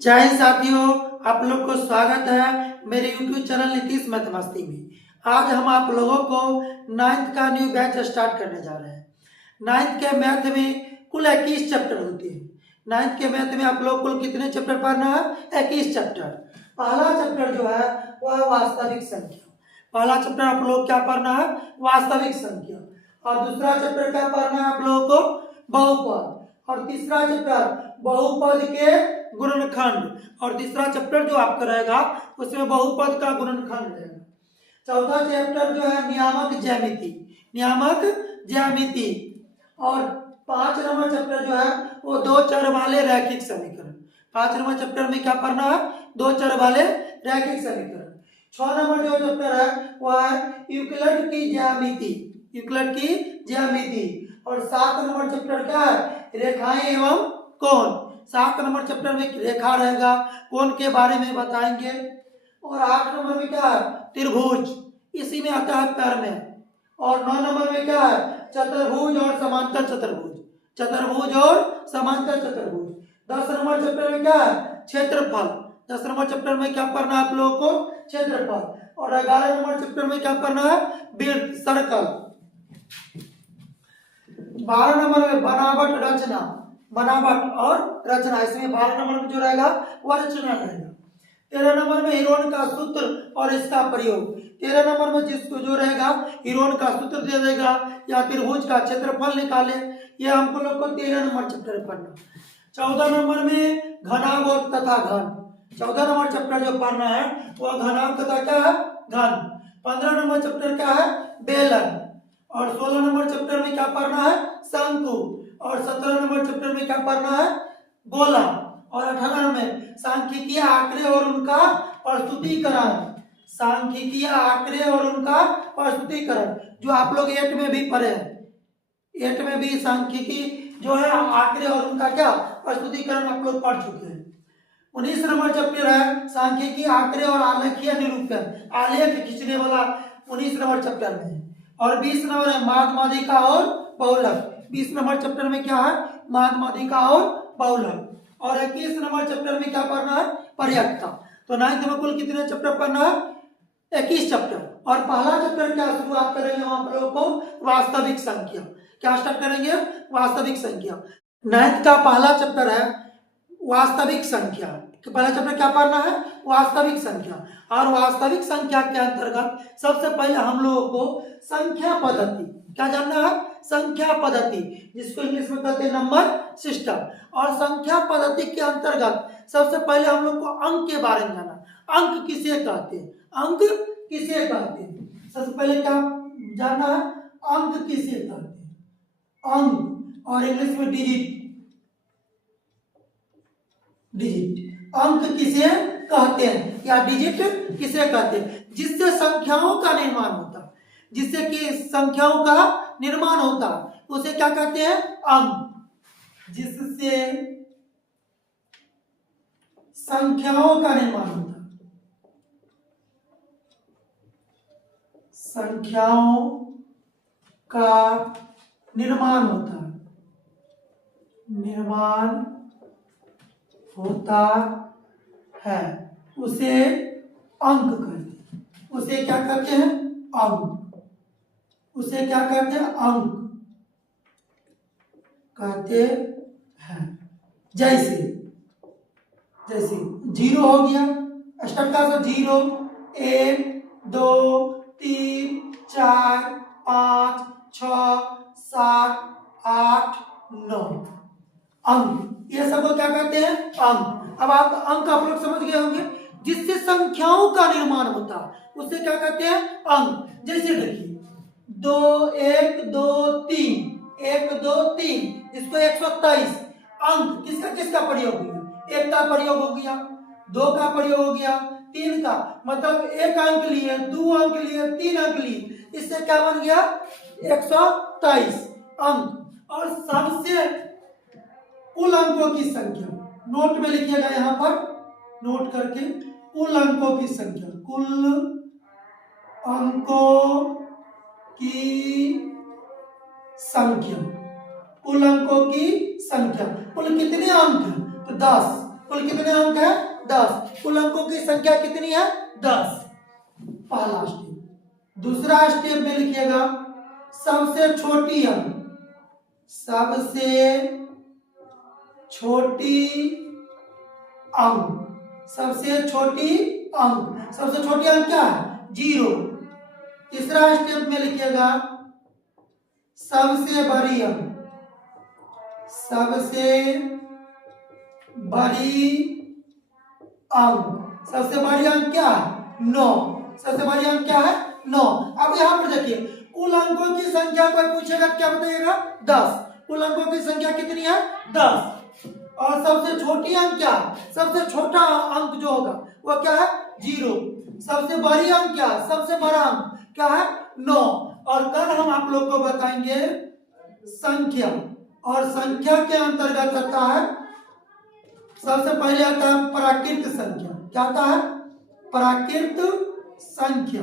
जय हिंद साथियों, आप लोग को स्वागत है मेरे YouTube चैनल नीतीश मैथ मस्ती में। आज हम आप लोगों को नाइन्थ का न्यू बैच स्टार्ट करने जा रहे हैं। नाइन्थ के मैथ में कुल 21 चैप्टर होते हैं। नाइन्थ के मैथ में आप लोग कुल कितने चैप्टर पढ़ना है? 21 चैप्टर। पहला चैप्टर जो है वह है वास्तविक संख्या। पहला चैप्टर आप लोग क्या पढ़ना है? वास्तविक संख्या। और दूसरा चैप्टर क्या पढ़ना है आप लोगों को? बहुपद। और तीसरा चैप्टर बहुपद के गुणनखंड। और तीसरा चैप्टर जो आपका रहेगा उसमें बहुपद का गुणनखंड रहेगा। चौथा चैप्टर जो है नियामक ज्यामिति। नियामक ज्यामिति। और 5 नंबर चैप्टर जो है वो दो चर वाले रैखिक समीकरण। 5 नंबर चैप्टर में क्या पढ़ना है? दो चर वाले रैखिक समीकरण। 6 नंबर जो चैप्टर है वह है यूक्लिड की ज्यामिति। यूक्लिड की ज्यामिति। और 7 नंबर चैप्टर क्या है? रेखाएं एवं कोण। 7 नंबर चैप्टर में रेखा रहेगा, कोण के बारे में बताएंगे। और 8 नंबर में क्या है? त्रिभुज, इसी में आता है पैर में। और 9 नंबर में क्या है? चतुर्भुज और समांतर चतुर्भुज। चतुर्भुज और समांतर चतुर्भुज। 10 नंबर चैप्टर में क्या है? क्षेत्रफल। 10 नंबर चैप्टर में क्या पढ़ना है आप लोगों को? क्षेत्रफल। और 11 नंबर चैप्टर में क्या पढ़ना है? वृत्त, सर्कल। 12 नंबर में बनावट रचना। बनावट और रचना, इसमें 12 नंबर में जो रहेगा वह रचना रहेगा। 13 नंबर में हीरोन का सूत्र और इसका प्रयोग। 13 नंबर में जिसको जो रहेगा हीरोन का सूत्र दे देगा या त्रिभुज का क्षेत्रफल निकाले, ये हमको लोग को 13 नंबर चैप्टर में पढ़ना। 14 नंबर में घनांक तथा घन। 14 नंबर चैप्टर जो पढ़ना है वह घनांक तथा क्या है? घन। 15 नंबर चैप्टर क्या है? बेलन। और 16 नंबर चैप्टर में क्या पढ़ना है? शंकु। और 17 नंबर चैप्टर में क्या पढ़ना है? गोला। और 18 में सांख्यिकीय आंकड़े और उनका प्रस्तुतिकरण। सांख्यिकीय आंकड़े और उनका प्रस्तुतिकरण जो आप लोग 8 में भी पढ़े हैं। 8 में भी सांख्यिकी जो है आंकड़े और उनका क्या प्रस्तुतिकरण आप लोग पढ़ चुके हैं। 19 नंबर चैप्टर है सांख्यिकी आंकड़े और आलेखीय निरूपण। आलेख खींचने वाला 19 नंबर चैप्टर में। और 20 नंबर है माध्यमाधिका और बहुलक। 20 नंबर चैप्टर में क्या है? माध्यमाधिका और बहुलक। और 21 नंबर चैप्टर में क्या पढ़ना है? पर्याप्तता। तो 9th में कुल कितने चैप्टर पढ़ना है? 21 चैप्टर। और पहला चैप्टर क्या शुरुआत करेंगे हम आप लोगों को? वास्तविक संख्या। क्या स्टार्ट करेंगे? वास्तविक संख्या। 9th का पहला चैप्टर है वास्तविक संख्या। पहला चैप्टर क्या पढ़ना है? वास्तविक संख्या। और वास्तविक संख्या के अंतर्गत सबसे पहले हम लोगों को संख्या पद्धति क्या जानना है? संख्या पद्धति, जिसको इंग्लिश में कहते हैं नंबर सिस्टम। और संख्या पद्धति के अंतर्गत सबसे पहले हम लोग को अंक के बारे में जाना। अंक किसे कहते हैं? अंक किसे कहते हैं? सबसे पहले क्या जानना है? अंक किसे कहते हैं? अंक और इंग्लिश में डिजिट। डिजिट, अंक किसे कहते हैं या डिजिट किसे कहते हैं? जिससे संख्याओं का निर्माण होता है, जिससे कि संख्याओं का निर्माण होता है उसे क्या कहते हैं? अंक। जिससे संख्याओं का निर्माण होता है, संख्याओं का निर्माण होता है, निर्माण होता है, उसे अंक कहते हैं। उसे क्या कहते हैं? अंक। उसे क्या कहते हैं? अंक कहते हैं। जैसे जैसे 0 हो गया, स्टार्ट का 0, 1, 2, 3, 4, 5, 6, 7, 8, 9 अंक। ये सब क्या कहते हैं? अंक। अब आप अंक आप लोग समझ गए होंगे। जिससे संख्याओं का निर्माण होता है उसे क्या कहते हैं? अंक। जैसे देखिए 2, 1, 2, 3, 1, 2, 3, इसको 127 अंक। किसका किसका प्रयोग हो गया? 1 का प्रयोग हो गया, 2 का प्रयोग हो गया, 3 का, मतलब 1 अंक लिए, 2 अंक लिए, 3 अंक लिए, इससे क्या बन गया? 127 अंक। और सबसे कुल अंकों की संख्या नोट में लिखिएगा, यहां पर नोट करके, कुल अंकों की संख्या, कुल अंकों की संख्या, कुल अंकों की संख्या। कुल कितने अंक हैं? तो 10। कुल कितने अंक है 10। कुल अंकों की संख्या कितनी है 10। पहला स्टेप। दूसरा स्टेप में लिखिएगा सबसे छोटी अंक, सबसे छोटी अंक, सबसे छोटी अंक, सबसे छोटी अंक क्या है 0। तीसरा स्टेप में लिखिएगा सबसे बड़ी अंक, सबसे बड़ी अंक, सबसे बड़ी अंक क्या है 9। सबसे बड़ी अंक क्या है 9। अब यहां पर देखिए कुल अंकों की संख्या कोई पूछेगा क्या बताइएगा 10। कुल अंकों की संख्या कितनी है 10। और सबसे छोटी अंक क्या है, सबसे छोटा अंक जो होगा वो क्या है 0। सबसे बड़ी अंक क्या है, सबसे बड़ा अंक क्या है 9। और कल हम आप लोग को बताएंगे संख्या, और संख्या के अंतर्गत आता है सबसे पहले आता है प्राकृत संख्या। क्या आता है प्राकृत संख्या,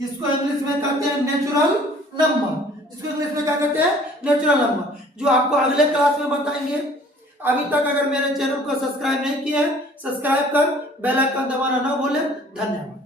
जिसको इंग्लिश में कहते हैं नेचुरल नंबर, जिसको इंग्लिश में क्या कहते हैं नेचुरल नंबर, जो आपको अगले क्लास में बताएंगे। अभी तक अगर मेरे चैनल को सब्सक्राइब नहीं किया है, सब्सक्राइब कर बेल आइकन दबाना ना भूलें। धन्यवाद।